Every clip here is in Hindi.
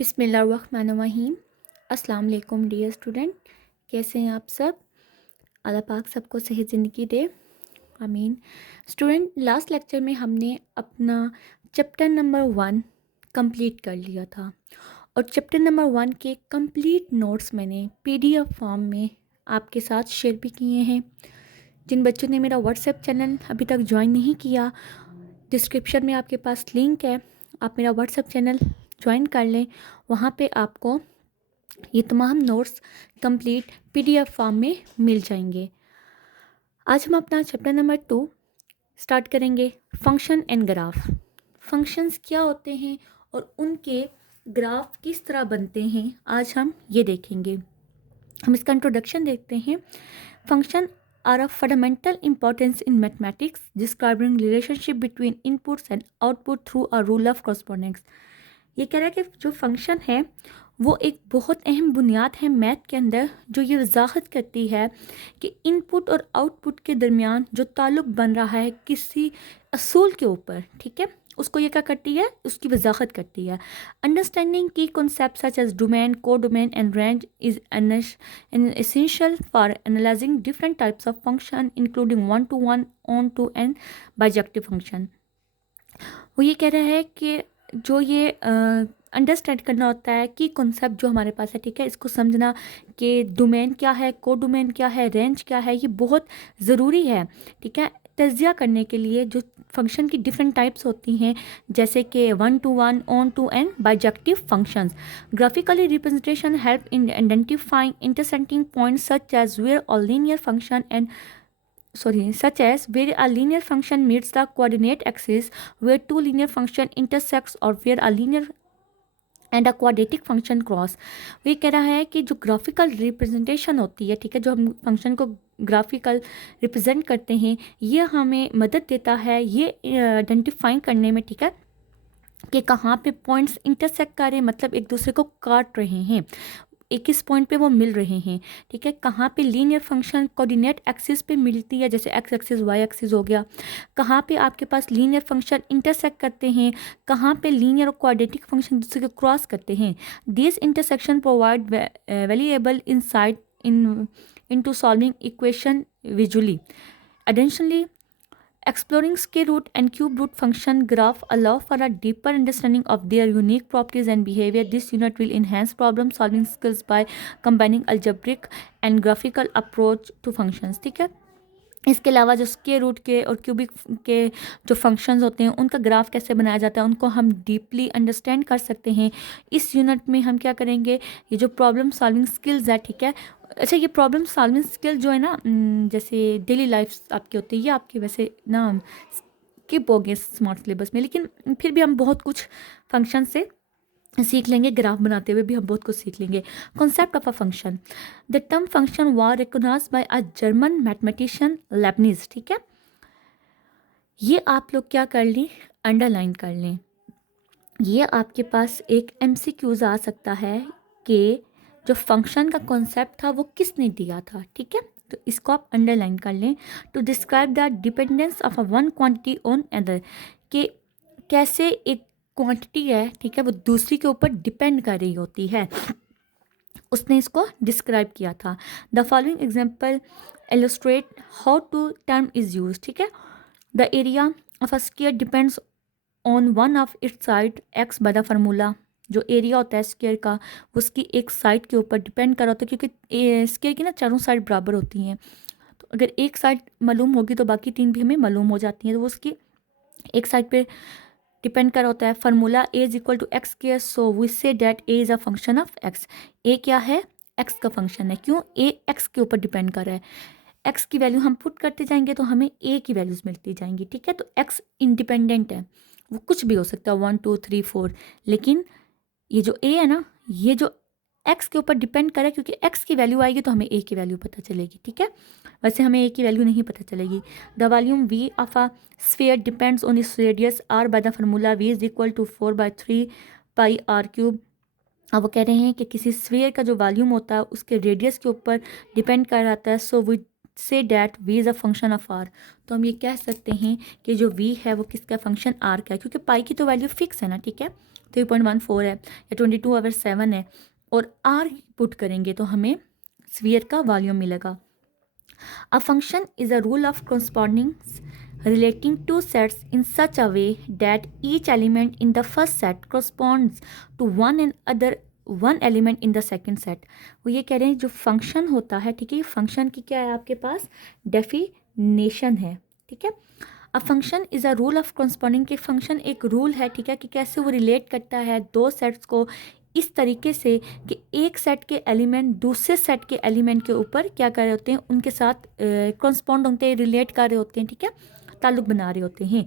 बिस्मिल्लाहिर्रहमानिर्रहीम। अस्सलाम वालेकुम डियर स्टूडेंट, कैसे हैं आप सब। अल्लाह पाक सबको सही ज़िंदगी दे, आमीन। स्टूडेंट, लास्ट लेक्चर में हमने अपना चैप्टर नंबर 1 कंप्लीट कर लिया था और चैप्टर नंबर 1 के कंप्लीट नोट्स मैंने पीडीएफ फॉर्म में आपके साथ शेयर भी किए हैं। जिन बच्चों ने मेरा व्हाट्सएप चैनल अभी तक ज्वाइन नहीं किया, डिस्क्रिप्शन में आपके पास लिंक है, आप मेरा व्हाट्सएप चैनल ज्वाइन कर लें। वहाँ पे आपको ये तमाम नोट्स कंप्लीट पीडीएफ फॉर्म में मिल जाएंगे। आज हम अपना चैप्टर नंबर 2 स्टार्ट करेंगे, फंक्शन एंड ग्राफ। फंक्शंस क्या होते हैं और उनके ग्राफ किस तरह बनते हैं, आज हम ये देखेंगे। हम इसका इंट्रोडक्शन देखते हैं। Function are of fundamental importance in mathematics, describing relationship between inputs and output through a rule of correspondence. ये कह रहा है कि जो फंक्शन है वो एक बहुत अहम बुनियाद है मैथ के अंदर, जो ये वजाहत करती है कि इनपुट और आउटपुट के दरमियान जो ताल्लुक बन रहा है किसी असूल के ऊपर, ठीक है, उसको ये क्या करती है, उसकी वजाहत करती है। अंडरस्टैंडिंग की concept such as domain, codomain and range is essential for analysing different types of function including one to one, onto and bijective function. वो ये कह रहा है कि जो ये अंडरस्टैंड करना होता है कि कॉन्सेप्ट जो हमारे पास है, ठीक है, इसको समझना कि डोमेन क्या है, को डोमेन क्या है, रेंज क्या है, ये बहुत ज़रूरी है, ठीक है, तज्जिया करने के लिए। जो फंक्शन की डिफरेंट टाइप्स होती हैं, जैसे कि one to one, onto and bijective functions. Graphically representation help in identifying intersecting points such as where और linear function and such as where a linear function meets the coordinate axis, where two linear function intersects, or where a linear and a quadratic function cross. वो ये कह रहा है कि जो ग्राफिकल रिप्रेजेंटेशन होती है, ठीक है, जो हम फंक्शन को ग्राफिकल रिप्रेजेंट करते हैं, ये हमें मदद देता है ये आइडेंटिफाई करने में, ठीक है, कि कहाँ पे पॉइंट्स इंटरसेक्ट कर रहे हैं, मतलब एक दूसरे को काट रहे हैं, एक इस पॉइंट पे वो मिल रहे हैं, ठीक है। कहाँ पे लीनियर फंक्शन कोऑर्डिनेट एक्सिस पे मिलती है, जैसे एक्स एक्सिस वाई एक्सिस हो गया। कहाँ पे आपके पास लीनियर फंक्शन इंटरसेक्ट करते हैं, कहाँ पे लीनियर और क्वाड्रेटिक फंक्शन दूसरे को क्रॉस करते हैं। This intersection provide valuable insight into solving equation visually. Additionally, exploring square root and cube root function graph allow for a deeper understanding of their unique properties and behavior. This unit will enhance problem solving skills by combining algebraic and graphical approach to functions, ठीक है। इसके अलावा जो स्क्वायर रूट के और क्यूबिक के जो फंक्शंस होते हैं, उनका ग्राफ कैसे बनाया जाता है, उनको हम डीपली अंडरस्टैंड कर सकते हैं। इस यूनिट में हम क्या करेंगे, ये जो प्रॉब्लम सॉल्विंग स्किल्स है, ठीक है। अच्छा, ये प्रॉब्लम सॉल्विंग स्किल जो है ना, जैसे डेली लाइफ आपकी होती है, ये आपकी वैसे ना स्किप हो गए स्मार्ट सिलेबस में, लेकिन फिर भी हम बहुत कुछ फंक्शन से सीख लेंगे, ग्राफ बनाते हुए भी हम बहुत कुछ सीख लेंगे। Concept of a function. The term function was recognised by a German mathematician Leibniz, ठीक है। ये आप लोग क्या कर लें, अंडरलाइन कर लें। ये आपके पास एक एमसीक्यूज आ सकता है कि जो फंक्शन का कॉन्सेप्ट था वो किसने दिया था, ठीक है, तो इसको आप अंडरलाइन कर लें। To describe the dependence of a one quantity on other, कि कैसे एक क्वांटिटी है, ठीक है, वो दूसरी के ऊपर डिपेंड कर रही होती है, उसने इसको डिस्क्राइब किया था। The following example illustrate how to term is use, ठीक है। The area of a square depends on one of its side X by the formula. जो एरिया होता है स्क्वायर का, उसकी एक साइड के ऊपर डिपेंड कर रहा होता है, क्योंकि स्क्वायर की ना चारों साइड बराबर होती हैं, तो अगर एक साइड मालूम होगी तो बाकी तीन भी हमें मालूम हो जाती हैं, तो वो उसकी एक साइड पे डिपेंड कर होता है। Formula A is equal to X square, so we say that A is a function of X. A क्या है, एक्स का फंक्शन है। क्यों, ए एक्स के ऊपर डिपेंड कर रहा है। एक्स की वैल्यू हम पुट करते जाएंगे तो हमें ए की वैल्यूज़ मिलती जाएंगी, ठीक है। तो एक्स इंडिपेंडेंट है, वो कुछ भी हो सकता है, 1 2 3 4, लेकिन ये जो ए है ना, ये जो एक्स के ऊपर डिपेंड करे, क्योंकि एक्स की वैल्यू आएगी तो हमें ए की वैल्यू पता चलेगी, ठीक है। वैसे हमें ए की वैल्यू नहीं पता चलेगी। The volume V of a sphere depends on its radius R by the formula V is equal to 4/3 pi R cube. अब वो कह रहे हैं कि किसी स्फीयर का जो वॉल्यूम होता है उसके रेडियस के ऊपर डिपेंड कर रहा है, so we say that v is a function of r, तो हम ये कह सकते हैं कि जो v है वो किसका फंक्शन r का है, क्योंकि पाई की तो वैल्यू फिक्स है ना, ठीक है, 3.14 है या 22/7 है, और r पुट करेंगे तो हमें स्फीयर का वॉल्यूम मिलेगा। A function is a rule of correspondence relating two sets in such a way that each element in the first set corresponds to one element in the second set। वो ये कह रहे हैं जो फंक्शन होता है, ठीक है, ये फंक्शन की क्या है आपके पास डेफिनेशन है, ठीक है। A function is a rule of corresponding, के फंक्शन एक रूल है, ठीक है, कि कैसे वो रिलेट करता है दो सेट्स को इस तरीके से कि एक सेट के एलिमेंट दूसरे सेट के एलिमेंट के ऊपर क्या कर रहे होते हैं, उनके साथ कॉरस्पॉन्ड होते हैं, रिलेट कर रहे होते हैं, ठीक है, ताल्लुक बना रहे होते हैं।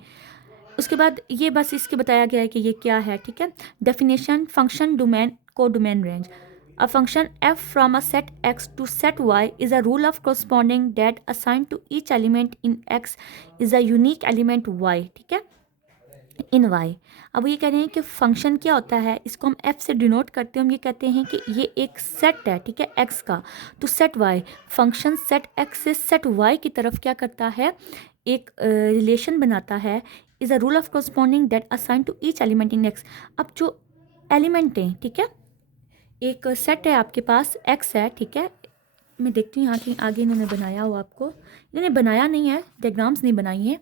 उसके बाद ये बस इसके बताया गया है कि ये क्या है, ठीक है। डेफिनेशन, फंक्शन डोमेन को domain range. A function f from a set x to set y is a rule of corresponding that assigned to each element in x is a unique element y, ठीक है, इन y। अब ये कह रहे हैं कि फंक्शन क्या होता है, इसको हम f से डिनोट करते हैं, हम ये कहते हैं कि ये एक सेट है, ठीक है, x का, तो set y, function set x से सेट y की तरफ क्या करता है, एक रिलेशन बनाता है, is a rule of corresponding that assign to each element in x। अब जो एलिमेंट हैं, ठीक है, एक सेट है आपके पास x है, ठीक है, मैं देखती हूँ यहाँ की आगे इन्होंने बनाया हो, आपको इन्होंने बनाया नहीं है, डायग्राम्स नहीं बनाई हैं।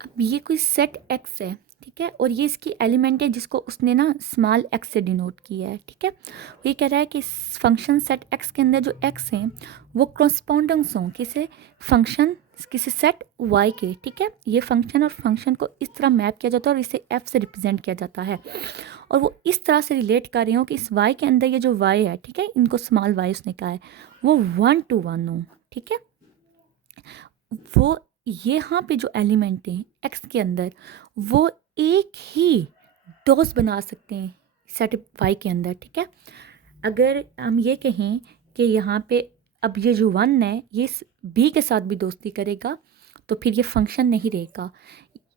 अब ये कोई सेट x है, ठीक है, और ये इसकी एलिमेंट है जिसको उसने ना स्मॉल x से डिनोट किया है, ठीक है। वो ये कह रहा है कि फंक्शन सेट x के अंदर जो x हैं वो कॉरस्पॉन्डेंस हों किसे, फंक्शन किसी सेट y के, ठीक है। ये फंक्शन और फंक्शन को इस तरह मैप किया जाता है और इसे f से रिप्रेजेंट किया जाता है, और वो इस तरह से रिलेट कर रही हो कि इस y के अंदर ये जो y है, ठीक है, इनको स्मॉल y उसने कहा है, वो 1:1 हो, ठीक है। वो यहाँ पे जो एलिमेंट हैं x के अंदर वो एक ही दोस्त बना सकते हैं सेट y के अंदर, ठीक है। अगर हम ये कहें कि यहाँ पे अब ये जो 1 है ये b के साथ भी दोस्ती करेगा तो फिर ये फंक्शन नहीं रहेगा,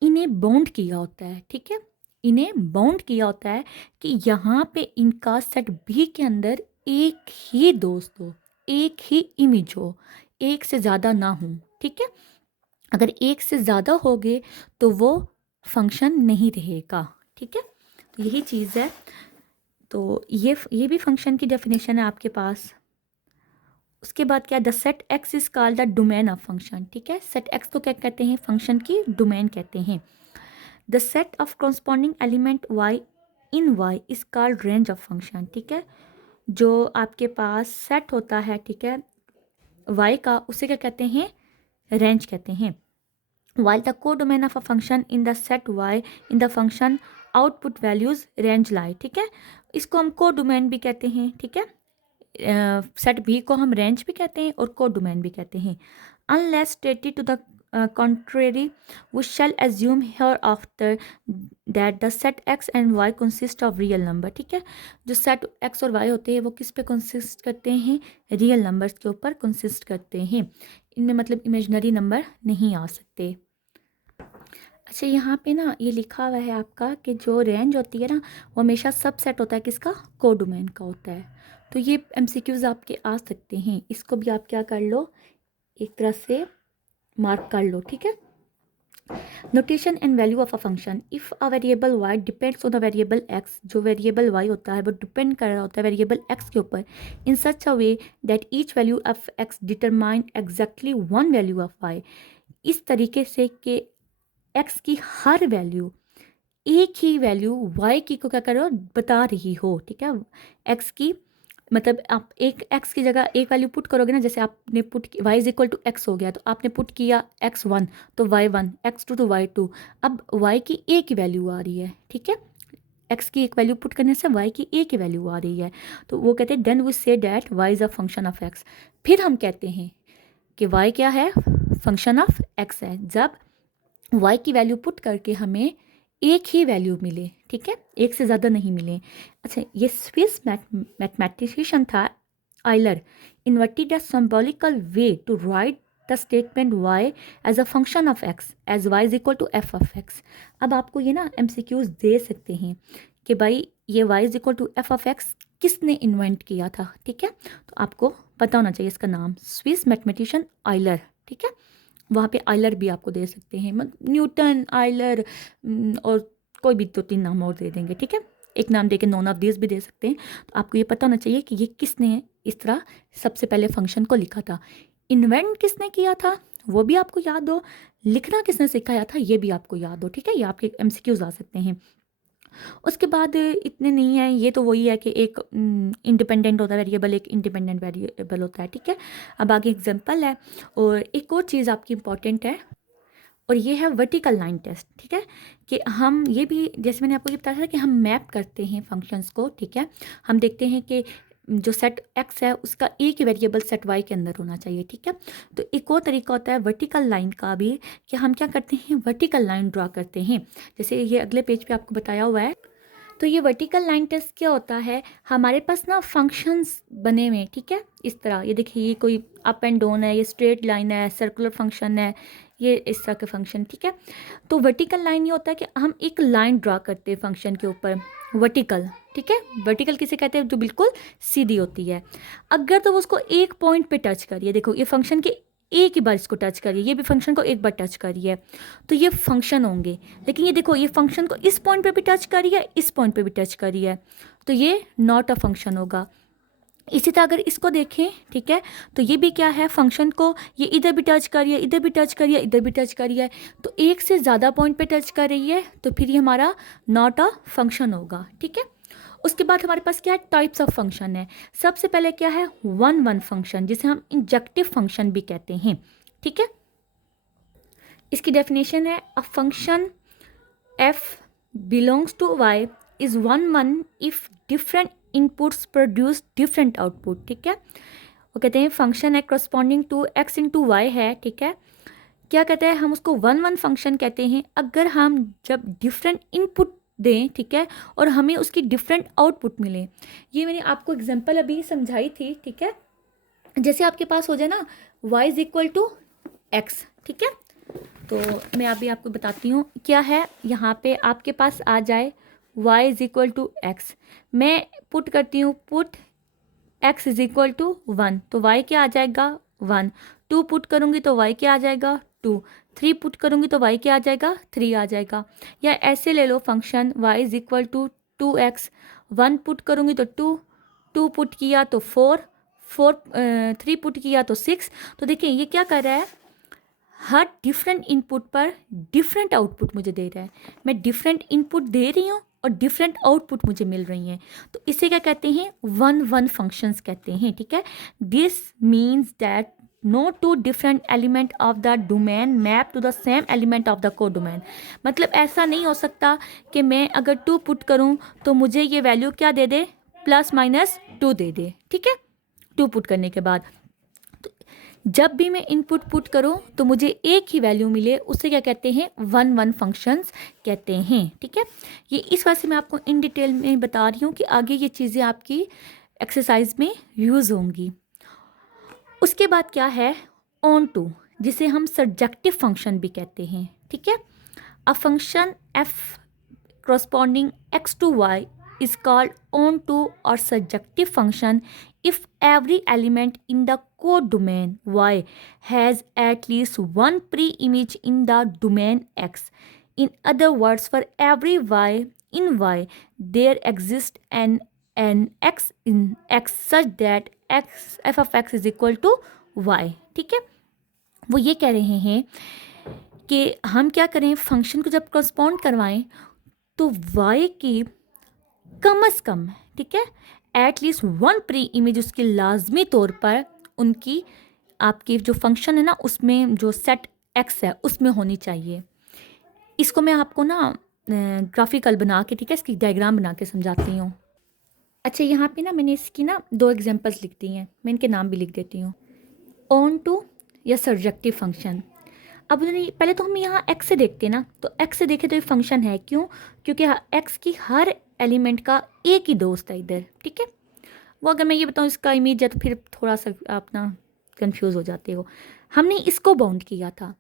इन्हें बाउंड किया होता है, ठीक है, इन्हें बाउंड किया होता है कि यहाँ पे इनका सेट b के अंदर एक ही दोस्त हो, एक ही इमेज हो, एक से ज़्यादा ना हो, ठीक है। अगर एक से ज़्यादा हो गए तो वो फंक्शन नहीं रहेगा, ठीक है, तो यही चीज़ है। तो ये भी फंक्शन की डेफिनेशन है आपके पास। उसके बाद क्या, the set x is called the domain of function, ठीक है, सेट एक्स को क्या कहते हैं, फंक्शन की डोमेन कहते हैं। The set of corresponding element Y in Y is called range of function, ठीक है, जो आपके पास सेट होता है, ठीक है, वाई का, उसे क्या कहते हैं, रेंज कहते हैं। while the codomain of a function in the set y in the function output values range lie, ठीक है, इसको हम कोडोमेन भी कहते हैं, ठीक है, सेट बी को हम रेंज भी कहते हैं और कोडोमेन भी कहते हैं। Unless stated to the contrary we shall assume hereafter that the set x and y consist of real number, ठीक है, जो सेट x और y होते हैं वो किस पे कंसिस्ट करते हैं, रियल नंबर्स के ऊपर कंसिस्ट करते हैं, इनमें मतलब इमेजनरी नंबर नहीं आ सकते। अच्छा, यहाँ पे ना ये लिखा हुआ है आपका कि जो रेंज होती है ना वो हमेशा सब सेट होता है किसका, कोडोमेन का होता है। तो ये एमसीक्यूज आपके आ सकते हैं, इसको भी आप क्या कर लो, एक तरह से मार्क कर लो, ठीक है। Notation and value of a function, if a variable y depends on the variable x, जो वेरिएबल y होता है वो डिपेंड कर रहा होता है वेरिएबल x के ऊपर, in such a way that each value of x determine exactly one value of y, इस तरीके से कि x की हर वैल्यू एक ही वैल्यू y की को क्या करो बता रही हो, ठीक है, x की मतलब आप एक x की जगह एक वैल्यू पुट करोगे ना, जैसे आपने put y is equal to x हो गया तो आपने पुट किया x1 तो y1, x2 तो y2, अब y की एक ही वैल्यू आ रही है, ठीक है, x की एक वैल्यू पुट करने से y की एक ही वैल्यू आ रही है, तो वो कहते हैं then we say that y is a function of x। फिर हम कहते हैं कि y क्या है, फंक्शन ऑफ x है, जब y की वैल्यू पुट करके हमें एक ही वैल्यू मिले, ठीक है, एक से ज़्यादा नहीं मिले। अच्छा, ये स्विस मैथमेटिशियन था Euler, invented a symbolical way to write the statement y as a function of x as y is equal to f of x। अब आपको ये ना MCQs दे सकते हैं कि भाई ये y is equal to f of x किसने इन्वेंट किया था, ठीक है। तो आपको पता होना चाहिए इसका नाम, स्विस मैथमेटिशियन आयलर, ठीक है। वहाँ पे आयलर भी आपको दे सकते हैं, न्यूटन, आयलर और कोई भी 2-3 नाम और दे देंगे, ठीक है। एक नाम देके नॉन ऑफ दिस भी दे सकते हैं। तो आपको ये पता होना चाहिए कि ये किसने इस तरह सबसे पहले फंक्शन को लिखा था। इन्वेंट किसने किया था वो भी आपको याद हो, लिखना किसने सिखाया था ये भी आपको याद हो, ठीक है। ये आपके MCQs आ सकते हैं। उसके बाद इतने नहीं है, ये तो वही है कि एक इंडिपेंडेंट होता है वेरिएबल, एक इंडिपेंडेंट वेरिएबल होता है, ठीक है। अब आगे एग्जांपल है, और एक और चीज़ आपकी इम्पॉर्टेंट है, और ये है वर्टिकल लाइन टेस्ट, ठीक है। कि हम ये भी, जैसे मैंने आपको ये बताया था कि हम मैप करते हैं फंक्शंस को, ठीक है। हम देखते हैं कि जो सेट x है उसका एक ही वेरिएबल सेट y के अंदर होना चाहिए, ठीक है। तो एक और तरीका होता है वर्टिकल लाइन का भी, कि हम क्या करते हैं, वर्टिकल लाइन ड्रा करते हैं। जैसे ये अगले पेज पे आपको बताया हुआ है। तो ये वर्टिकल लाइन टेस्ट क्या होता है, हमारे पास ना फंक्शंस बने हुए हैं, ठीक है। इस तरह ये देखिए, ये कोई अप एंड डाउन है, ये स्ट्रेट लाइन है, सर्कुलर फंक्शन है, ये इस तरह के फंक्शन, ठीक है। तो वर्टिकल लाइन ये होता है कि हम एक लाइन ड्रा करते हैं फंक्शन के ऊपर, वर्टिकल, ठीक है। वर्टिकल किसे कहते हैं, जो बिल्कुल सीधी होती है। अगर तो वो उसको एक पॉइंट पे टच करिए, देखो ये फंक्शन के एक ही बार इसको टच करिए, ये भी फंक्शन को एक बार टच करिए, तो ये फंक्शन होंगे। लेकिन ये देखो, ये फंक्शन को इस पॉइंट पे भी टच करिए, इस पॉइंट पे भी टच करिए, तो ये नॉट अ फंक्शन होगा। इसी तरह अगर इसको देखें, ठीक है, तो ये भी क्या है, फंक्शन को ये इधर भी टच करिए, इधर भी टच करिए, इधर भी टच करिए, तो एक से ज़्यादा पॉइंट पे टच कर रही है, तो फिर ये हमारा नॉट अ फंक्शन होगा, ठीक है। उसके बाद हमारे पास क्या है, टाइप्स ऑफ फंक्शन है। सबसे पहले क्या है, वन वन फंक्शन, जिसे हम इंजेक्टिव फंक्शन भी कहते हैं, ठीक है। इसकी डेफिनेशन है, a function f belongs to y is one if different inputs produce different output, ठीक है। वो कहते हैं फंक्शन है corresponding to x into Y है, ठीक है। क्या कहते हैं, हम उसको वन फंक्शन कहते हैं अगर हम जब डिफरेंट इनपुट दें, ठीक है, और हमें उसकी डिफरेंट आउटपुट मिले। ये मैंने आपको एग्जांपल अभी समझाई थी, ठीक है। जैसे आपके पास हो जाए ना y is equal to x, ठीक है। तो मैं अभी आपको बताती हूँ क्या है, यहाँ पे आपके पास आ जाए y is equal to X, मैं पुट करती हूँ, put x is equal to 1, तो y क्या आ जाएगा 1, 2 पुट करूँगी तो y क्या आ जाएगा 2, 3 पुट करूँगी तो y क्या आ जाएगा 3 आ जाएगा। या ऐसे ले लो function y is equal to 2x, 1 put करूँगी तो 2, 2 पुट किया तो 4, 3 पुट किया तो 6। तो देखिए ये क्या कर रहा है, हर डिफरेंट इनपुट पर डिफरेंट आउटपुट मुझे दे रहा है। मैं डिफरेंट इनपुट दे रही हूँ और डिफरेंट आउटपुट मुझे मिल रही हैं, तो इसे क्या कहते हैं, वन वन फंक्शंस कहते हैं, ठीक है। This means that no two different element of the domain map to the same element of the codomain. मतलब ऐसा नहीं हो सकता कि मैं अगर 2 पुट करूँ तो मुझे ये वैल्यू क्या दे दे, +-2 दे दे, ठीक है, 2 पुट करने के बाद। जब भी मैं इनपुट पुट करूं तो मुझे एक ही वैल्यू मिले, उसे क्या कहते हैं, वन वन फंक्शंस कहते हैं, ठीक है। ये इस वजह से मैं आपको इन डिटेल में बता रही हूँ कि आगे ये चीज़ें आपकी एक्सरसाइज में यूज़ होंगी। उसके बाद क्या है, ऑन टू, जिसे हम सब्जेक्टिव फंक्शन भी कहते हैं, ठीक है। A function f corresponding x to y is called onto or surjective function if every element in the codomain y has at least one pre-image in the domain x. In other words, for every y in y, there exists an x in x such that f of x is equal to y, ठीक है। वो ये कह रहे हैं कि हम क्या करें, फंक्शन को जब करस्पॉन्ड करवाएं तो y की कम अज़ कम, ठीक है, एटलीस्ट वन प्री इमेज उसकी लाजमी तौर पर उनकी, आपकी जो फंक्शन है ना उसमें जो सेट x है उसमें होनी चाहिए। इसको मैं आपको ना ग्राफिकल बना के, ठीक है, इसकी डायग्राम बना के समझाती हूँ। अच्छा, यहाँ पे ना मैंने इसकी ना 2 एग्जांपल्स लिख दी हैं, मैं इनके नाम भी लिख देती हूँ। ऑन टू या सर्जेक्टिव फंक्शन। अब पहले तो हम यहाँ x से देखते हैं ना, तो x से देखें तो ये फंक्शन है, क्यों, क्योंकि x की हर एलिमेंट का एक ही दोस्त है इधर, ठीक है। वो अगर मैं ये बताऊँ इसका इमेज है तो फिर थोड़ा सा आप ना कन्फ्यूज़ हो जाते हो। हमने इसको बाउंड किया था,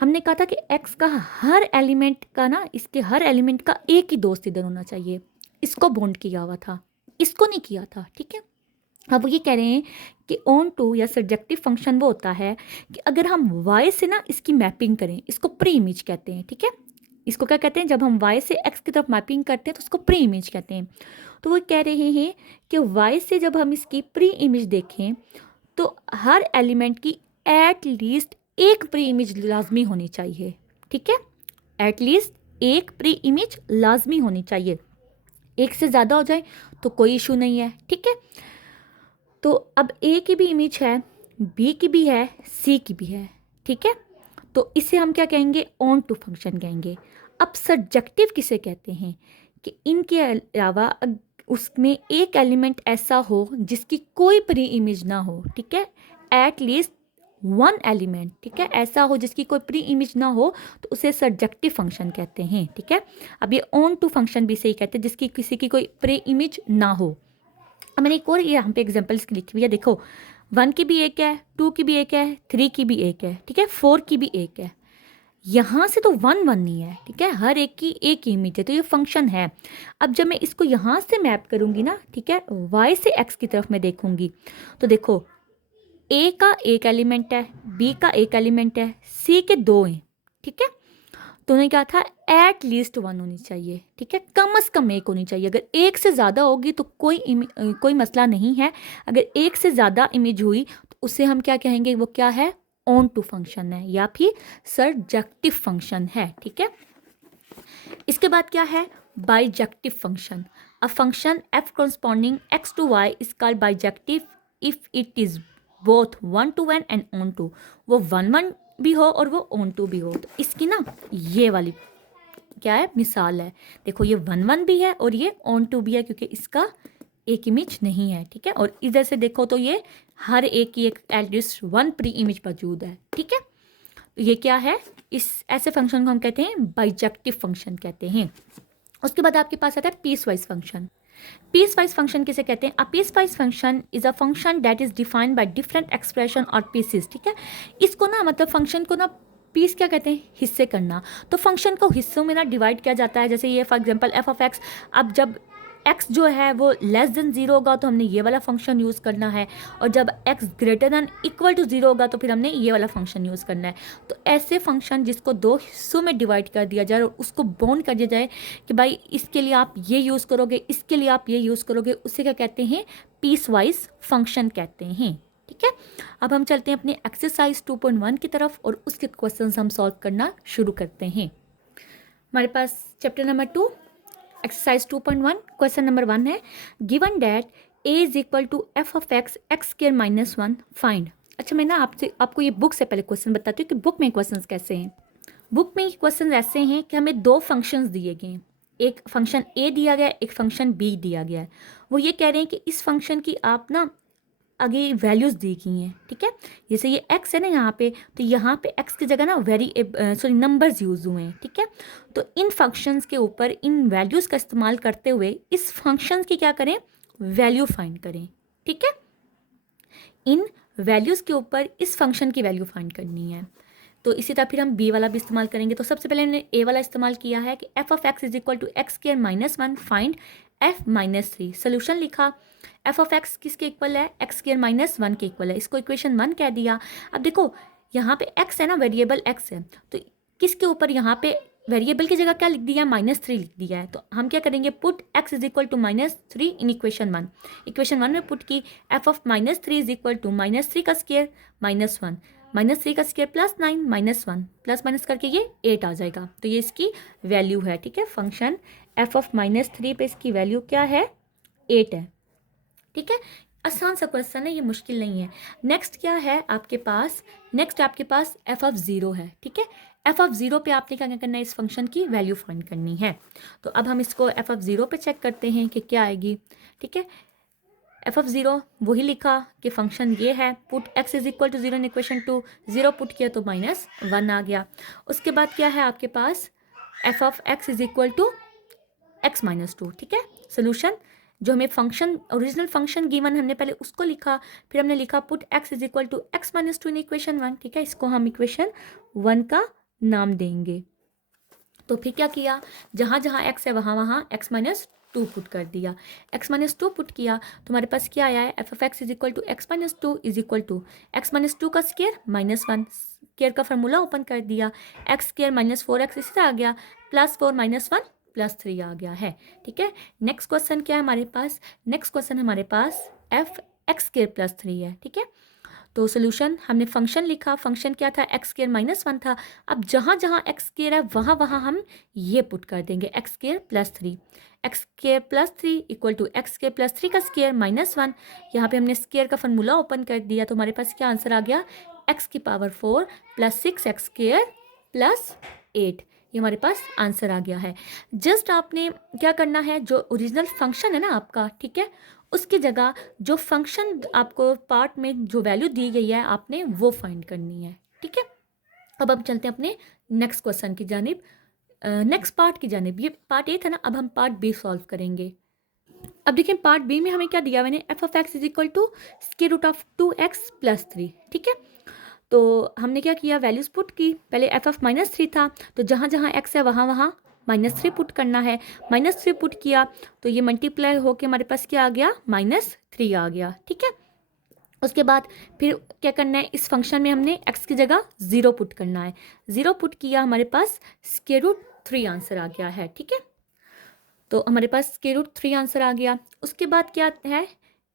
हमने कहा था कि x का हर एलिमेंट का ना, इसके हर एलिमेंट का एक ही दोस्त इधर होना चाहिए, इसको बाउंड किया हुआ था, इसको नहीं किया था, ठीक है। अब वो ये कह रहे हैं कि ऑन टू या सब्जेक्टिव फंक्शन वो होता है कि अगर हम वाई से ना इसकी मैपिंग करें, इसको प्री इमेज कहते हैं, ठीक है। इसको क्या कहते हैं, जब हम वाई से एक्स की तरफ मैपिंग करते हैं तो उसको प्री इमेज कहते हैं। तो वो कह रहे हैं कि वाई से जब हम इसकी प्री इमेज देखें तो हर एलिमेंट की एट लीस्ट एक प्री इमेज लाजमी होनी चाहिए, ठीक है। एट लीस्ट एक प्री इमेज लाजमी होनी चाहिए, एक से ज़्यादा हो जाए तो कोई इशू नहीं है, ठीक है। तो अब ए की भी इमेज है, बी की भी है, सी की भी है, ठीक है। तो इसे हम क्या कहेंगे, ऑन टू फंक्शन कहेंगे। अब सब्जेक्टिव किसे कहते हैं कि इनके अलावा उसमें एक एलिमेंट ऐसा हो जिसकी कोई प्री इमेज ना हो, ठीक है। एट लीस्ट वन एलिमेंट, ठीक है, ऐसा हो जिसकी कोई प्री इमेज ना हो तो उसे सब्जेक्टिव फंक्शन कहते हैं, ठीक है। अब ये ऑन टू फंक्शन भी सही कहते हैं जिसकी किसी की कोई प्री इमेज ना हो। अब मैंने एक और यहाँ पे एग्जाम्पल इसकी लिखी हुई है, देखो 1 की भी एक है, 2 की भी एक है, 3 की भी एक है, ठीक है, 4 की भी एक है। यहाँ से तो 1 1 नहीं है, ठीक है, हर एक की एक इमेज है, तो ये फंक्शन है। अब जब मैं इसको यहाँ से मैप करूँगी ना, ठीक है, y से x की तरफ मैं देखूँगी तो देखो a का एक एलिमेंट है, b का एक एलिमेंट है, c के दो हैं, ठीक है। तो उन्हें क्या था, एट लीस्ट वन होनी चाहिए, ठीक है, कम से कम एक होनी चाहिए। अगर एक से ज़्यादा होगी तो कोई मसला नहीं है। अगर एक से ज़्यादा इमेज हुई तो उसे हम क्या कहेंगे, वो क्या है, ऑन टू फंक्शन है या फिर सरजेक्टिव फंक्शन है, ठीक है। इसके बाद क्या है, bijective function. A function F corresponding x to y is called bijective if it is both 1 to 1 and on to। वो 1 1 भी हो और वो ऑन टू भी हो। तो इसकी ना ये वाली क्या है, मिसाल है, देखो ये 1 1 भी है और ये ऑन टू भी है क्योंकि इसका एक इमेज नहीं है, ठीक है। और इधर से देखो तो ये हर एक की एक एटलीस्ट वन प्री इमेज मौजूद है, ठीक है। तो ये क्या है, इस ऐसे फंक्शन को हम कहते हैं बाइजेक्टिव फंक्शन कहते हैं। उसके बाद आपके पास आता है piecewise function. Piecewise function किसे कहते हैं, a piecewise function is a function that is defined by different expression और पीसेस, ठीक है। इसको ना मतलब फंक्शन को ना पीस क्या कहते हैं, हिस्से करना। तो फंक्शन को हिस्सों में ना डिवाइड किया जाता है। जैसे ये for example F of x, अब जब x जो है वो लेस देन ज़ीरो होगा तो हमने ये वाला फंक्शन यूज़ करना है, और जब x greater than equal to zero होगा तो फिर हमने ये वाला फंक्शन यूज़ करना है। तो ऐसे फंक्शन जिसको दो हिस्सों में डिवाइड कर दिया जाए और उसको बॉन्ड कर दिया जाए कि भाई इसके लिए आप ये यूज़ करोगे, इसके लिए आप ये यूज़ करोगे, उसे क्या कहते हैं, पीस वाइज फंक्शन कहते हैं, ठीक है। अब हम चलते हैं अपने एक्सरसाइज 2.1 की तरफ और उसके क्वेश्चन हम सॉल्व करना शुरू करते हैं। हमारे पास chapter number 2 exercise 2.1 question number 1 है, given that a is equal to F of X X square minus 1 find. अच्छा, मैं ना आपको ये बुक से पहले क्वेश्चन बताती हूँ कि बुक में क्वेश्चन कैसे हैं। बुक में क्वेश्चन ऐसे हैं कि हमें दो फंक्शंस दिए गए हैं, एक फंक्शन a दिया गया है, एक फंक्शन b दिया गया है। वो ये कह रहे हैं कि इस फंक्शन की आप ना आगे वैल्यूज़ दी गई हैं, ठीक है। जैसे ये x है ना यहाँ पे, तो यहाँ पे x की जगह ना नंबर्स यूज़ हुए हैं, ठीक है। तो इन फंक्शंस के ऊपर इन वैल्यूज़ का इस्तेमाल करते हुए इस फंक्शन की क्या करें, वैल्यू फाइंड करें, ठीक है। इन वैल्यूज़ के ऊपर इस फंक्शन की वैल्यू फाइंड करनी है। तो इसी तरह फिर हम b वाला भी इस्तेमाल करेंगे। तो सबसे पहले हमने a वाला इस्तेमाल किया है कि F of x is equal to X square minus 1 find f minus 3। Solution लिखा, एफ ऑफ एक्स किसके इक्वल है, एक्स स्क्वायर माइनस 1 के इक्वल है, इसको इक्वेशन 1 कह दिया। अब देखो यहाँ पे x है ना, वेरिएबल x है, तो किसके ऊपर यहाँ पे वेरिएबल की जगह क्या लिख दिया, -3 लिख दिया है। तो हम क्या करेंगे, put x is equal to -3 in equation 1। Equation 1 में पुट की f of -3 is equal to -3 का स्क्वायर -1, -3 का स्क्वायर प्लस 9 -1, प्लस माइनस करके ये 8 आ जाएगा। तो ये इसकी वैल्यू है, ठीक है। फंक्शन f ऑफ -3 पे इसकी वैल्यू क्या है, 8 है, ठीक है। आसान सा क्वेश्चन है, ये मुश्किल नहीं है। नेक्स्ट क्या है आपके पास, नेक्स्ट आपके पास एफ ऑफ 0 है, ठीक है। एफ ऑफ 0 पे आपने क्या करना है, इस फंक्शन की वैल्यू फाइंड करनी है। तो अब हम इसको एफ ऑफ 0 पे चेक करते हैं कि क्या आएगी, ठीक है। एफ ऑफ 0 वही लिखा कि फंक्शन ये है, put x is equal to 0 in equation 2, 0 put किया तो -1 आ गया। उसके बाद क्या है आपके पास, F of x is equal to x minus 2, ठीक है। सोल्यूशन, जो हमें फंक्शन ओरिजिनल फंक्शन गिवन हमने पहले उसको लिखा, फिर हमने लिखा put x is equal to x minus 2 in equation 1, ठीक है। इसको हम इक्वेशन 1 का नाम देंगे। तो फिर क्या किया, जहाँ जहाँ x है वहाँ वहाँ x माइनस 2 पुट कर दिया, x माइनस 2 पुट किया तो हमारे पास क्या आया है, F of x is equal to X minus 2 is equal to X minus 2 का स्केयर -1, स्केयर का फार्मूला ओपन कर दिया, एक्स स्केयर माइनस 4x इसी तरह आ गया, +4 -1 +3 आ गया है। ठीक है, नेक्स्ट क्वेश्चन क्या है हमारे पास, नेक्स्ट क्वेश्चन हमारे पास एफ एक्स स्केयर +3 है। ठीक है, तो सोल्यूशन हमने फंक्शन लिखा, फंक्शन क्या था, एक्स स्केयर -1 था। अब जहाँ जहाँ एक्स स्केयर है वहाँ वहाँ हम ये पुट कर देंगे, X square +3, X square +3 equal to X square +3 का स्केयर -1। यहाँ पे हमने स्केयर का फॉर्मूला ओपन कर दिया तो हमारे पास क्या आंसर आ गया, एक्स की पावर 4 + 6 एक्स स्केयर +8, ये हमारे पास आंसर आ गया है। जस्ट आपने क्या करना है, जो ओरिजिनल फंक्शन है ना आपका, ठीक है, उसकी जगह जो फंक्शन आपको पार्ट में जो वैल्यू दी गई है आपने वो फाइंड करनी है। ठीक है, अब हम चलते हैं अपने नेक्स्ट क्वेश्चन की जानिब, नेक्स्ट पार्ट की जानिब। ये पार्ट ए था ना, अब हम पार्ट बी सॉल्व करेंगे। अब देखिए पार्ट बी में हमें क्या दिया मैंने, F of x is equal to square root of 2x + 3। ठीक है, तो हमने क्या किया, वैल्यूज पुट की, पहले एफ ऑफ -3 था तो जहाँ जहाँ x है वहाँ वहाँ -3 पुट करना है, -3 पुट किया तो ये मल्टीप्लाई होके हमारे पास क्या आ गया, -3 आ गया। ठीक है, उसके बाद फिर क्या करना है, इस फंक्शन में हमने x की जगह 0 पुट करना है, 0 पुट किया, हमारे पास स्क्वायर रूट 3 आंसर आ गया है। ठीक है, तो हमारे पास स्क्वायर रूट 3 आंसर आ गया। उसके बाद क्या है,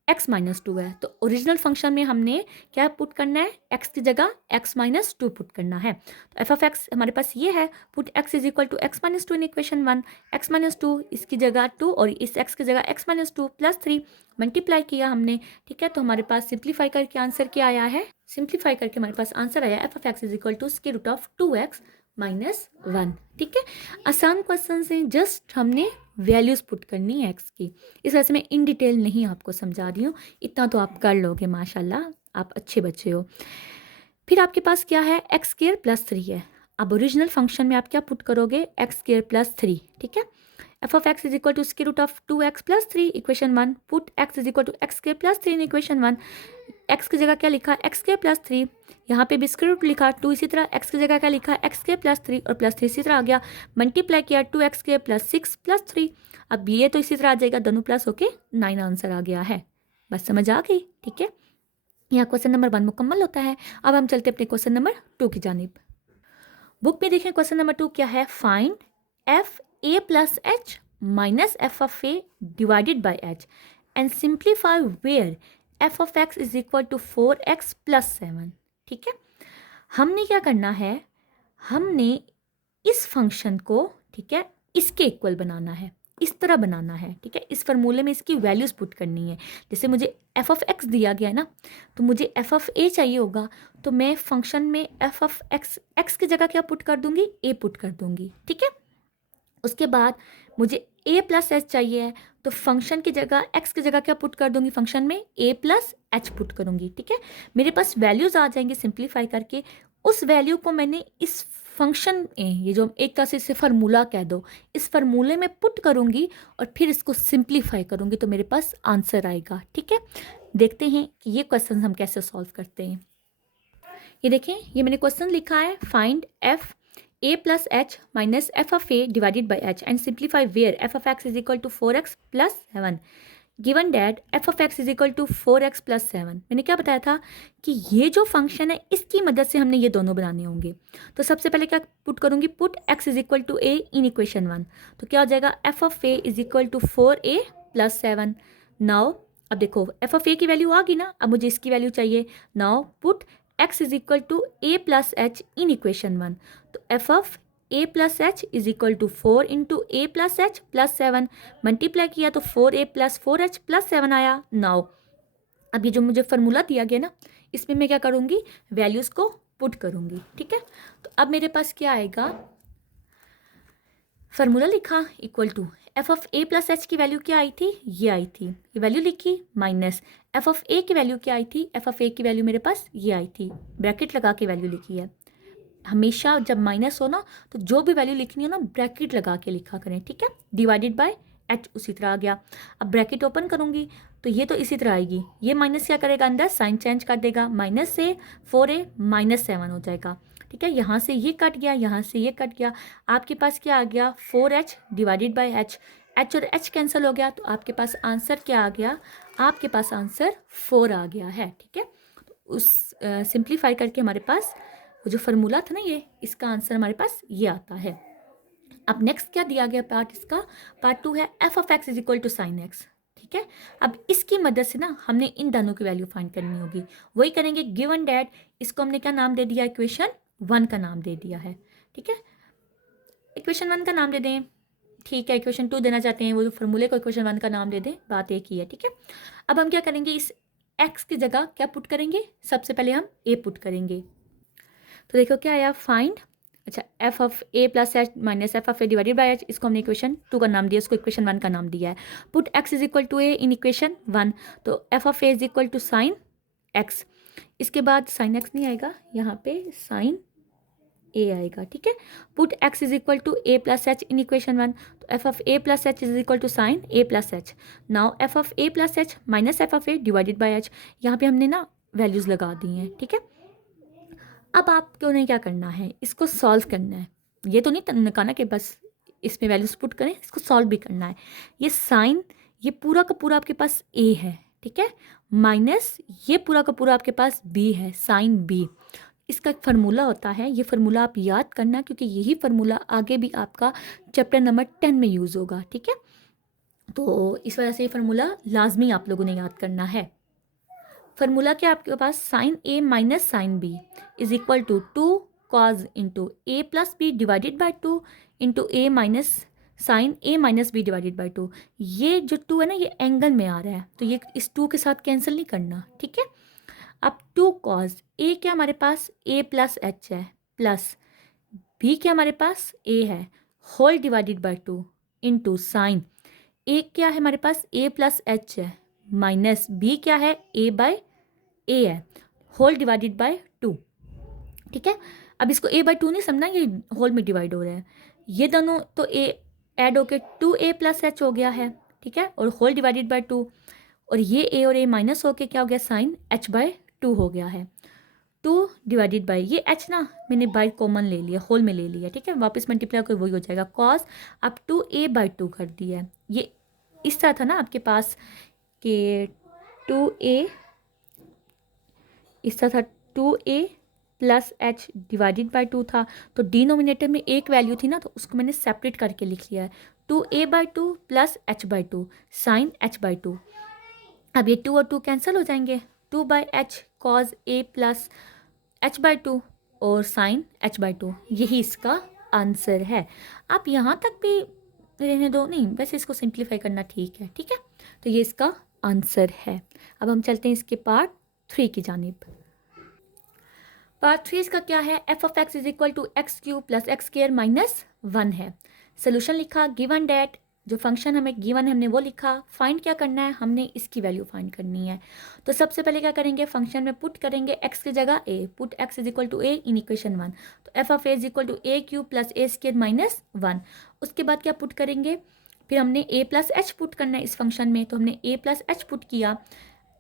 x -2 है तो ओरिजिनल फंक्शन में हमने क्या पुट करना है, x की जगह x -2 पुट करना है। तो एफ ऑफ एक्स हमारे पास ये है, put x is equal to X -2 in equation 1, x -2 इसकी जगह 2 और इस x की जगह x -2 + 3 मल्टीप्लाई किया हमने। ठीक है, तो हमारे पास सिंप्लीफाई करके आंसर क्या आया है, सिंप्लीफाई करके हमारे पास आंसर आया F of x is equal to square root of 2x -1। ठीक है, आसान क्वेश्चन से जस्ट हमने वैल्यूज पुट करनी है एक्स की, इस वजह से मैं इन डिटेल नहीं आपको समझा रही हूँ, इतना तो आप कर लोगे माशाल्लाह, आप अच्छे बच्चे हो। फिर आपके पास क्या है, एक्स स्क्वायर +3 है। अब ओरिजिनल फंक्शन में आप क्या पुट करोगे, एक्स स्क्वायर +3। ठीक है, F of x is equal to square root of 2x + 3 equation 1, put x is equal to X square +3 in equation 1, X की जगह क्या लिखा, एक्स स्क्वायर +3, यहाँ पे भी स्क्वायर रूट लिखा 2, इसी तरह एक्स की जगह क्या लिखा, एक्स स्क्वायर +3 और +3 इसी तरह आ गया, मल्टीप्लाई किया 2x स्क्वायर +6 + 3, अब ये तो इसी तरह आ जाएगा, दोनों प्लस होके 9 आंसर आ गया है। बस समझ आ गई। ठीक है, यहाँ क्वेश्चन नंबर 1 मुकम्मल होता है। अब हम चलते अपने क्वेश्चन नंबर 2 की जानिब। बुक में देखें क्वेश्चन नंबर 2 क्या है, find f a + h minus f of a divided by h and simplify where f of x is equal to 4x + 7। ठीक है, हमने क्या करना है, हमने इस फंक्शन को, ठीक है, इसके इक्वल बनाना है, इस तरह बनाना है। ठीक है, इस फार्मूले में इसकी वैल्यूज पुट करनी है। जैसे मुझे एफ ऑफ एक्स दिया गया है ना, तो मुझे एफ ऑफ ए चाहिए होगा, तो मैं फंक्शन में एफ ऑफ एक्स, एक्स की जगह क्या पुट कर दूंगी, ए पुट कर दूंगी। ठीक है, उसके बाद मुझे a + h चाहिए है, तो फंक्शन की जगह एक्स की जगह क्या पुट कर दूंगी, फंक्शन में a + h पुट करूंगी। ठीक है, मेरे पास वैल्यूज आ जाएंगी सिंप्लीफाई करके, उस वैल्यू को मैंने इस फंक्शन में, ये जो एक तरह से इसे फार्मूला कह दो, इस फार्मूले में पुट करूंगी और फिर इसको सिंप्लीफाई करूंगी तो मेरे पास आंसर आएगा। ठीक है, देखते हैं कि ये क्वेश्चन हम कैसे सॉल्व करते हैं। ये देखें, ये मैंने क्वेश्चन लिखा है, find F a + h minus f of a divided by h and simplify where f of x is equal to 4x + 7 given that f of x is equal to 4x + 7। मैंने क्या बताया था कि ये जो फंक्शन है इसकी मदद से हमने ये दोनों बनाने होंगे। तो सबसे पहले क्या पुट करूँगी, put x is equal to a in equation 1, तो क्या हो जाएगा, f of a is equal to 4a + 7। Now अब देखो f of a की वैल्यू आ गई ना, अब मुझे इसकी वैल्यू चाहिए। Now put x is equal to a + h in equation 1, तो f of a + h is equal to 4 into a + h + 7, multiply किया तो 4a + 4h + 7 आया। नाउ अब ये जो मुझे फार्मूला दिया गया ना, इसमें मैं क्या करूँगी, वैल्यूज़ को पुट करूँगी। ठीक है, तो अब मेरे पास क्या आएगा, फार्मूला लिखा equal to F of a + h की वैल्यू क्या आई थी, ये आई थी, ये वैल्यू लिखी, माइनस एफ ऑफ a की वैल्यू क्या आई थी, एफ ऑफ a की वैल्यू मेरे पास ये आई थी, ब्रैकेट लगा के वैल्यू लिखी है। हमेशा जब माइनस हो ना, तो जो भी वैल्यू लिखनी हो ना ब्रैकेट लगा के लिखा करें। ठीक है, डिवाइडेड बाय h उसी तरह आ गया। अब ब्रैकेट ओपन करूँगी तो ये तो इसी तरह आएगी, ये माइनस क्या करेगा, अंदर साइन चेंज कर देगा, माइनस से 4a -7 हो जाएगा। ठीक है, यहाँ से ये कट गया, यहाँ से ये कट गया, आपके पास क्या आ गया, 4h divided by h, H और एच कैंसिल हो गया, तो आपके पास आंसर क्या आ गया, आपके पास आंसर 4 आ गया है। ठीक है, तो उस सिंप्लीफाई करके हमारे पास वो जो फार्मूला था ना, ये इसका आंसर हमारे पास ये आता है। अब नेक्स्ट क्या दिया गया पार्ट, इसका पार्ट 2 है F of x is equal to sine x. ठीक है, अब इसकी मदद से ना हमने इन दोनों की वैल्यू फाइंड करनी होगी। वही करेंगे, गिवन डैट, इसको हमने क्या नाम दे दिया, इक्वेशन 1 का नाम दे दिया है। ठीक है, इक्वेशन 1 का नाम दे दें। ठीक है, इक्वेशन 2 देना चाहते हैं, वो जो फॉर्मूले को इक्वेशन 1 का नाम दे दें, बात एक ही है। ठीक है, अब हम क्या करेंगे, इस एक्स की जगह क्या पुट करेंगे, सबसे पहले हम ए पुट करेंगे। तो देखो क्या आया, फाइंड, अच्छा F of A plus h minus f of a divided by H, इसको हमने इक्वेशन 2 का नाम दिया, उसको इक्वेशन 1 का नाम दिया है। Put x is equal to A in equation 1, तो F of A is equal to sine x, इसके बाद साइन एक्स नहीं आएगा, यहाँ पे साइन ए आएगा। ठीक है, put x is equal to a plus h in equation 1, तो F of A plus h is equal to sine a plus h. Now f of A plus h minus f of a divided by h, यहाँ पे हमने ना वैल्यूज़ लगा दी हैं। ठीक है, अब आपको उन्हें क्या करना है, इसको सॉल्व करना है। ये तो नहीं कहना कि बस इसमें वैल्यूज पुट करें, इसको सॉल्व भी करना है। ये साइन, ये पूरा का पूरा आपके पास ए है। ठीक है, माइनस ये पूरा का पूरा आपके पास बी है, साइन बी। इसका एक फार्मूला होता है, ये फार्मूला आप याद करना, क्योंकि यही फार्मूला आगे भी आपका चैप्टर नंबर 10 में यूज़ होगा। ठीक है, तो इस वजह से ये फार्मूला लाजमी आप लोगों ने याद करना है। फार्मूला क्या आपके पास, sine A minus sine B is equal to 2 cos into A plus B divided by 2 into A minus sine A minus B divided by 2। ये जो 2 है ना, ये एंगल में आ रहा है, तो ये इस 2 के साथ कैंसिल नहीं करना। ठीक है, अब 2 कॉज ए क्या हमारे पास ए प्लस एच है, प्लस बी क्या हमारे पास ए है, whole divided by 2 into sine A क्या है हमारे पास ए प्लस एच है, माइनस बी क्या है ए बाई ए है, होल डिवाइडेड बाय 2। ठीक है, अब इसको ए बाई 2 नहीं समझना, ये होल में डिवाइड हो रहा है, ये दोनों तो ए ऐड होके 2a प्लस एच हो गया है। ठीक है, और होल डिवाइडेड बाय 2, और ये a और a माइनस होके क्या हो गया, साइन h बाय 2 हो गया है। 2 डिवाइडेड बाई ये h ना मैंने बाई कॉमन ले लिया, होल में ले लिया। ठीक है, वापस मल्टीप्लाई कर वही हो जाएगा, कॉस अब 2a बाई 2 कर दिया है। ये इस तरह था ना आपके पास कि 2a, इस तरह था 2a plus H divided by 2 था, तो डिनोमिनेटर में एक वैल्यू थी ना, तो उसको मैंने सेपरेट करके लिख लिया है, 2a by 2 plus h by 2 sine h by 2। अब ये 2 और 2 कैंसिल हो जाएंगे, 2 by H cause a plus h by 2 और साइन h बाई 2, यही इसका आंसर है। आप यहाँ तक भी रहने दो, नहीं वैसे इसको सिंप्लीफाई करना ठीक है। ठीक है, तो ये इसका आंसर है। अब हम चलते हैं इसके पार्ट 3 की जानिब। पार्ट 3 इसका क्या है, F of x is equal to x cube plus x square minus 1 है। सोल्यूशन लिखा, गिवन डैट, जो फंक्शन हमें गिवन है हमने वो लिखा, फाइंड क्या करना है, हमने इसकी वैल्यू फाइंड करनी है। तो सबसे पहले क्या करेंगे, फंक्शन में पुट करेंगे एक्स की जगह A, put x is equal to A in equation 1, तो F of A is equal to A cube plus A square minus 1। उसके बाद क्या पुट करेंगे, फिर हमने ए प्लस एच पुट करना है इस फंक्शन में, तो हमने ए प्लस एच पुट किया,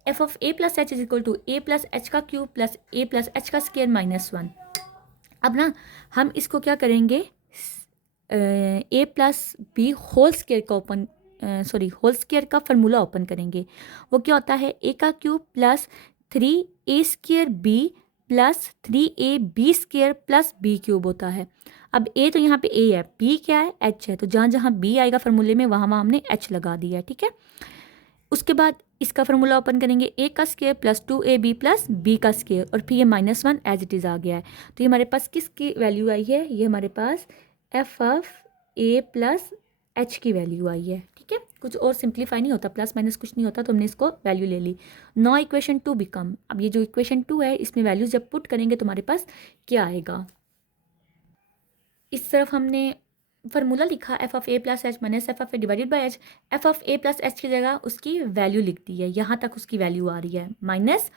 f of A plus h is equal to a plus h का cube plus a plus h का स्क्वायर माइनस 1। अब ना हम इसको क्या करेंगे, a plus b whole square का होल स्क्वायर का फार्मूला ओपन करेंगे। वो क्या होता है, ए का cube plus 3a square b plus 3ab square plus b cube होता है। अब ए तो यहाँ पे ए है, बी क्या है, एच है, तो जहाँ जहाँ बी आएगा फार्मूले में वहाँ वहाँ हमने एच लगा दिया है। ठीक है, उसके बाद इसका फार्मूला ओपन करेंगे, ए का square plus 2ab plus b का स्क्वायर, और फिर ये -1 एज इट इज़ आ गया है। तो ये हमारे पास किसकी वैल्यू आई है, ये हमारे पास F of A plus H की वैल्यू आई है। ठीक है, कुछ और सिंप्लीफाई नहीं होता, प्लस माइनस कुछ नहीं होता, तो हमने इसको वैल्यू ले ली। नौ इक्वेशन 2 बिकम, अब ये जो इक्वेशन 2 है इसमें वैल्यू जब पुट करेंगे तो हमारे पास क्या आएगा, इस तरफ हमने फार्मूला लिखा F of A plus h minus f of a divided by H, F of A plus H की जगह उसकी वैल्यू लिख दी है, यहाँ तक उसकी वैल्यू आ रही है, माइनस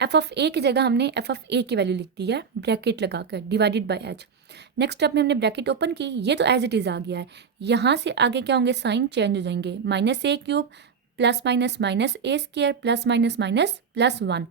एफ ऑफ ए की जगह हमने एफ ऑफ ए की वैल्यू लिख दी है ब्रैकेट लगाकर, divided by H. Next step में हमने ब्रैकेट ओपन की, ये तो एज इट इज़ आ गया है, यहाँ से आगे क्या होंगे, साइन चेंज हो जाएंगे, minus A cube plus minus minus A square plus minus minus plus 1,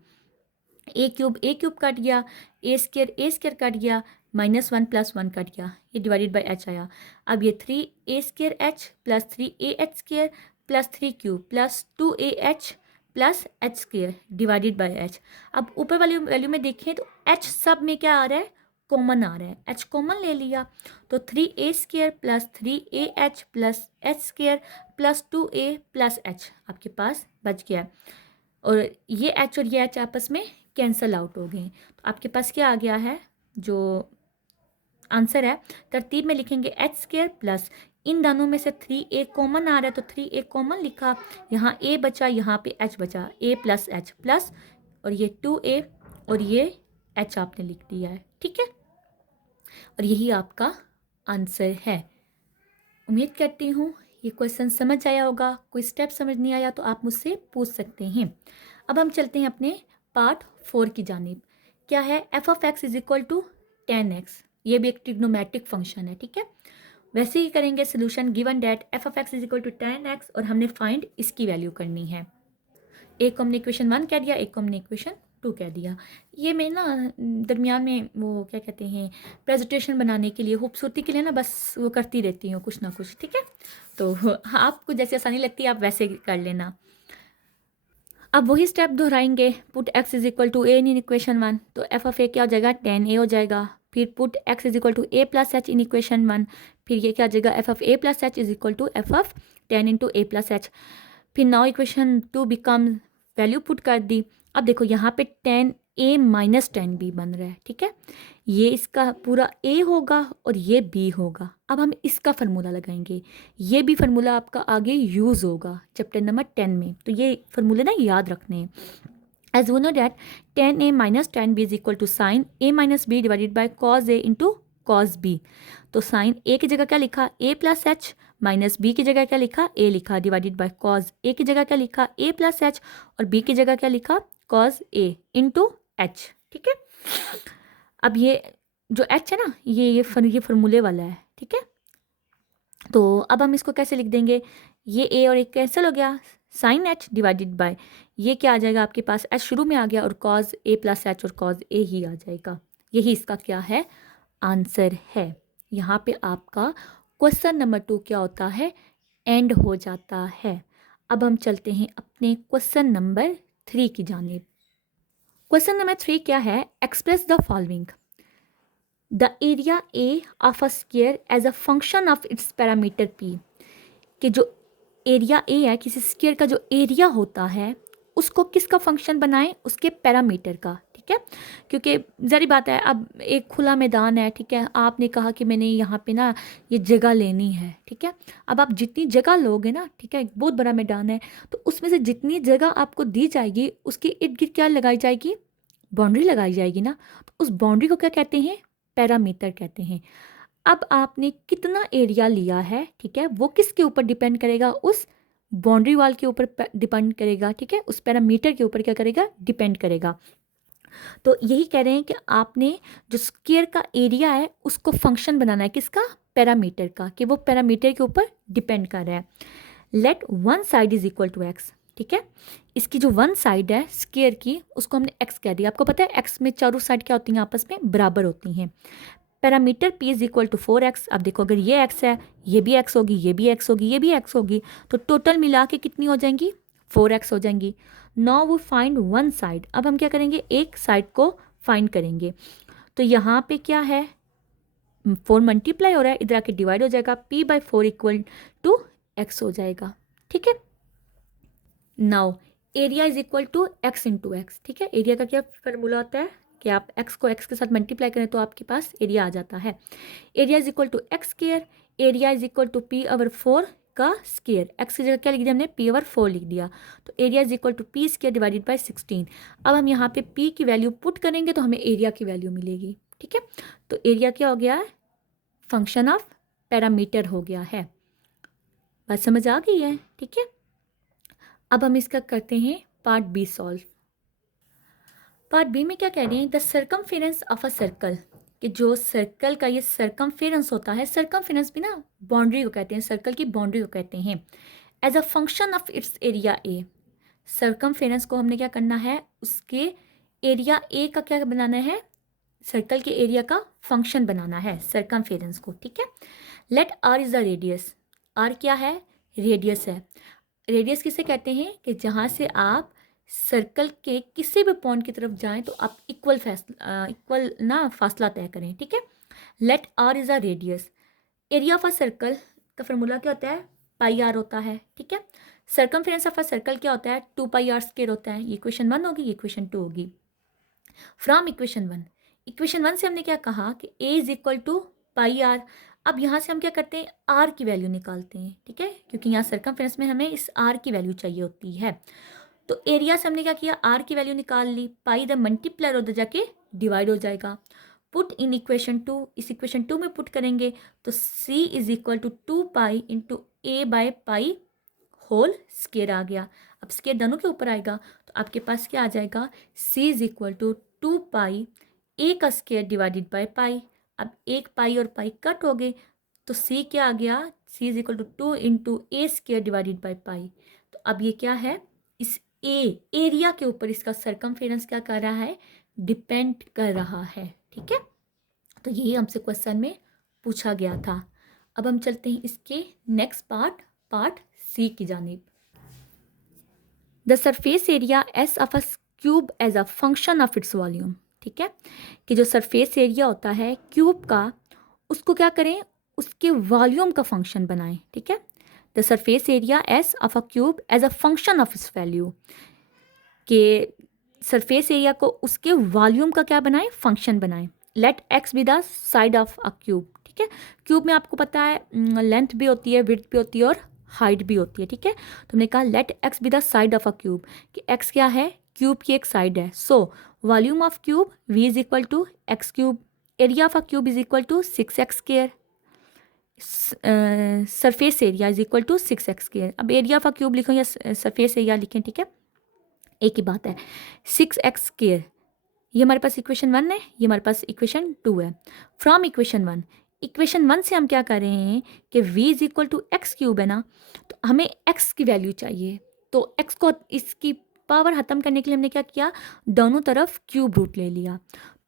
A cube cut गया, ए स्क्वायर कट गया, -1 + 1 कट गया, ये डिवाइडेड बाय h आया। अब ये 3a² h + 3ah² + 3q + 2ah + h² divided by h। अब ऊपर वाली वैल्यू में देखें तो h सब में क्या आ रहा है, कॉमन आ रहा है, h कॉमन ले लिया तो 3a² + 3ah + h² + 2a + h आपके पास बच गया और ये h और ये h आपस में कैंसल आउट हो गए। तो आपके पास क्या आ गया है, जो आंसर है तरतीब में लिखेंगे h² प्लस इन दोनों में से 3a कॉमन आ रहा है तो 3a कॉमन लिखा, यहाँ a बचा, यहाँ पे h बचा, a + h प्लस और ये 2a और ये h आपने लिख दिया है, ठीक है। और यही आपका आंसर है। उम्मीद करती हूँ ये क्वेश्चन समझ आया होगा। कोई स्टेप समझ नहीं आया तो आप मुझसे पूछ सकते हैं। अब हम चलते हैं अपने पार्ट 4 की जानिब। क्या है, f(x) = 10x। ये भी एक ट्रिग्नोमेट्रिक फंक्शन है, ठीक है। वैसे ही करेंगे solution given date f(x) = 10x और हमने फाइंड इसकी वैल्यू करनी है। एक को हमने इक्वेशन 1 कह दिया, एक को हमने इक्वेशन 2 कह दिया। ये मैं ना दरमियान में वो क्या कहते हैं, प्रेजेंटेशन बनाने के लिए, खूबसूरती के लिए ना बस वो करती रहती हूँ कुछ ना कुछ, ठीक है। तो आपको जैसे आसानी लगती है आप वैसे कर लेना। अब वही स्टेप दोहराएंगे, put x = a in equation 1 तो f(a) क्या हो जाएगा, 10a हो जाएगा। फिर put x = a + h in equation 1, फिर ये क्या हो जाएगा, f(a + h) = f(10 × a + h। फिर now equation 2 become, value put कर दी। अब देखो यहाँ पे 10a - 10b बन रहा है, ठीक है। ये इसका पूरा a होगा और ये b होगा। अब हम इसका फार्मूला लगाएंगे, ये भी फार्मूला आपका आगे यूज़ होगा चैप्टर नंबर 10 में, तो ये फार्मूले ना याद रखने हैं। As we know that 10a - 10b = sin a - b divided by cos a into cos b। तो साइन a की जगह क्या लिखा, a + h, माइनस b की जगह क्या लिखा, a लिखा, डिवाइडेड बाय कॉस a की जगह क्या लिखा, a + h और b की जगह क्या लिखा, cos a into h, ठीक है। अब ये जो h है ना, ये फार्मूले वाला है, ठीक है। तो अब हम इसको कैसे लिख देंगे, ये a और एक कैंसिल हो गया, साइन h डिवाइडेड बाय ये क्या आ जाएगा आपके पास, h शुरू में आ गया और cos a + h और cos a ही आ जाएगा। यही इसका क्या है, आंसर है। यहाँ पे आपका क्वेश्चन नंबर 2 क्या होता है, एंड हो जाता है। अब हम चलते हैं अपने क्वेश्चन नंबर 3 की जानिब। क्वेश्चन नंबर 3 क्या है, express the following, the area a of a square as a function of its parameter p. कि जो एरिया ए है, किसी स्क्वायर का जो एरिया होता है उसको किसका फंक्शन बनाएं, उसके पैरामीटर का, ठीक है। क्योंकि ज़ाहिर बात है, अब एक खुला मैदान है, ठीक है, आपने कहा कि मैंने यहाँ पे ना ये जगह लेनी है, ठीक है। अब आप जितनी जगह लोगे ना, ठीक है, एक बहुत बड़ा मैदान है, तो उसमें से जितनी जगह आपको दी जाएगी उसके इर्द गिर्द क्या लगाई जाएगी, बाउंड्री लगाई जाएगी ना, तो उस बाउंड्री को क्या कहते हैं, पैरामीटर कहते हैं। अब आपने कितना एरिया लिया है, ठीक है, वो किसके ऊपर डिपेंड करेगा, उस बाउंड्री वाल के ऊपर डिपेंड करेगा, ठीक है, उस पैरामीटर के ऊपर क्या करेगा, डिपेंड करेगा। तो यही कह रहे हैं कि आपने जो स्क्वायर का एरिया है उसको फंक्शन बनाना है, किसका, पैरामीटर का, कि वो पैरामीटर के ऊपर डिपेंड कर रहा है। Let one side is equal to x, ठीक है, इसकी जो वन साइड है स्क्वायर की उसको हमने एक्स कह दिया। आपको पता है एक्स में चारों साइड क्या होती हैं, आपस में बराबर होती हैं। Parameter p = 4x। अब देखो अगर ये x है, ये भी x होगी, ये भी x होगी, ये भी x होगी, तो टोटल मिला के कितनी हो जाएंगी, 4x हो जाएंगी। Now we find one side. अब हम क्या करेंगे, एक साइड को फाइंड करेंगे। तो यहाँ पे क्या है, 4 मल्टीप्लाई हो रहा है, इधर आके डिवाइड हो जाएगा, p/4 = x हो जाएगा, ठीक है। Now area is equal to x × x, ठीक है। एरिया का क्या फार्मूला होता है कि आप x को x के साथ मल्टीप्लाई करें तो आपके पास एरिया आ जाता है। Area is equal to x², area is equal to p/4 का स्क्वायर। x की जगह क्या लिख दिया हमने, p/4 लिख दिया, तो area is equal to p² divided by 16। अब हम यहाँ पे p की वैल्यू पुट करेंगे तो हमें एरिया की वैल्यू मिलेगी, ठीक है। तो एरिया क्या हो गया है, फंक्शन ऑफ पैरामीटर हो गया है। बात समझ आ गई है, ठीक है। अब हम इसका करते हैं part b solve. Part b में क्या कह रहे हैं, the circumference of a circle, कि जो सर्कल का ये सर्कमफेरेंस होता है, सर्कमफेरेंस भी ना बाउंड्री को कहते हैं, सर्कल की बाउंड्री को कहते हैं, as a function of its area a. Circumference को हमने क्या करना है, उसके एरिया ए का क्या बनाना है, सर्कल के एरिया का फंक्शन बनाना है, सर्कमफेरेंस को, ठीक है। Let r is the radius, r क्या है, रेडियस है। रेडियस किसे कहते हैं कि जहाँ से आप सर्कल के किसी भी पॉइंट की तरफ जाएं तो आप इक्वल ना फासला तय करें, ठीक है। Let r is a radius, area of a circle का फॉर्मूला क्या होता है, पाई आर होता है, ठीक है। सर्कमफेरेंस ऑफ अ सर्कल क्या होता है, 2 पाई आर स्क्वायर होता है। ये इक्वेशन 1 होगी, ये इक्वेशन 2 होगी। फ्रॉम इक्वेशन वन से हमने क्या कहा कि A is equal to pi R. अब यहाँ से हम क्या करते हैं, आर की वैल्यू निकालते हैं, ठीक है, क्योंकि यहाँ सर्कमफेरेंस में हमें इस आर की वैल्यू चाहिए होती है। तो एरिया से हमने क्या किया, आर की वैल्यू निकाल ली, पाई द मल्टीप्लायर उधर जाके डिवाइड हो जाएगा। पुट इन इक्वेशन 2, इस इक्वेशन 2 में पुट करेंगे तो C is equal to 2 pi into A by pi whole square आ गया। अब स्केयर दोनों के ऊपर आएगा तो आपके पास क्या आ जाएगा, सी इज इक्वल टू 2 पाई ए का स्केयर डिवाइडेड बाय पाई। अब एक पाई और पाई कट हो गए तो सी क्या आ गया, C is equal to 2 into A square divided by pi. तो अब ये क्या है, इस एरिया के ऊपर इसका सर्कमफेरेंस क्या कर रहा है, डिपेंड कर रहा है, ठीक है। तो यही हमसे क्वेश्चन में पूछा गया था। अब हम चलते हैं इसके नेक्स्ट पार्ट सी की जानिब। The surface area s of a cube as a function of its volume, ठीक है, कि जो सरफेस एरिया होता है क्यूब का, उसको क्या करें, उसके वॉल्यूम का फंक्शन बनाएं, ठीक है। The surface area s of a cube as a function of its value, के सरफेस एरिया को उसके वॉल्यूम का क्या बनाएं, फंक्शन बनाएं। Let x be the side of a cube, ठीक है। क्यूब में आपको पता है लेंथ भी होती है, विड्थ भी होती है और हाइट भी होती है, ठीक है। तो हमने कहा let x be the side of a cube, कि एक्स क्या है, क्यूब की एक साइड है। So volume of cube v is equal to x cube, area of a cube is equal to 6x square, surface area is equal to 6x square. अब एरिया ऑफ अ क्यूब लिखो या सरफेस एरिया लिखें, ठीक है, एक ही बात है। 6x स्क्वायर ये हमारे पास इक्वेशन 1 है, ये हमारे पास इक्वेशन 2 है। फ्रॉम इक्वेशन 1 से हम क्या कर रहे हैं कि v is equal to x cube है ना, तो हमें x की वैल्यू चाहिए। तो x को इसकी पावर खत्म करने के लिए हमने क्या किया, दोनों तरफ क्यूब रूट ले लिया।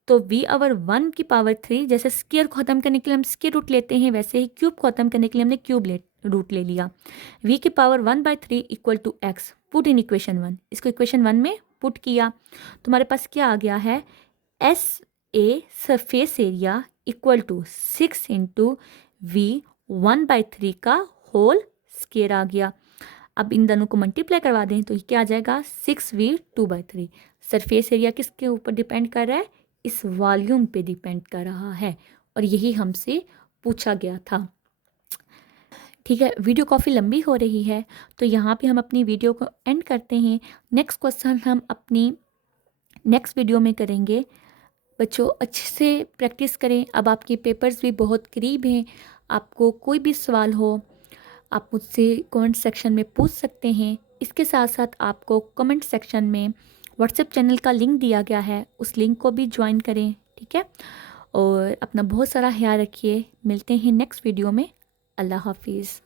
तो v ओवर 1 की पावर 3, जैसे स्क्वायर को खत्म करने के लिए हम स्क्वायर रूट लेते हैं, वैसे ही क्यूब को खत्म करने के लिए हमने रूट ले लिया। v की power 1/3 equal to x, put in equation 1, इसको इक्वेशन 1 में पुट किया तो हमारे पास क्या आ गया है, s a surface area equal to 6 into v 1/3 का होल स्क्वायर आ गया। अब इन दोनों को मल्टीप्लाई करवा दें तो ये क्या आ जाएगा, 6v 2/3। सरफेस एरिया किसके ऊपर डिपेंड कर रहा है, इस वॉल्यूम पे डिपेंड कर रहा है, और यही हमसे पूछा गया था। ठीक है, वीडियो काफ़ी लंबी हो रही है तो यहाँ पे हम अपनी वीडियो को एंड करते हैं। नेक्स्ट क्वेश्चन हम अपनी नेक्स्ट वीडियो में करेंगे। बच्चों अच्छे से प्रैक्टिस करें, अब आपके पेपर्स भी बहुत करीब हैं। आपको कोई भी सवाल हो आप मुझसे कमेंट सेक्शन में पूछ सकते हैं। इसके साथ साथ आपको कमेंट सेक्शन में व्हाट्सएप चैनल का लिंक दिया गया है, उस लिंक को भी ज्वाइन करें, ठीक है। और अपना बहुत सारा ख्याल रखिए, मिलते हैं नेक्स्ट वीडियो में। अल्लाह हाफिज़।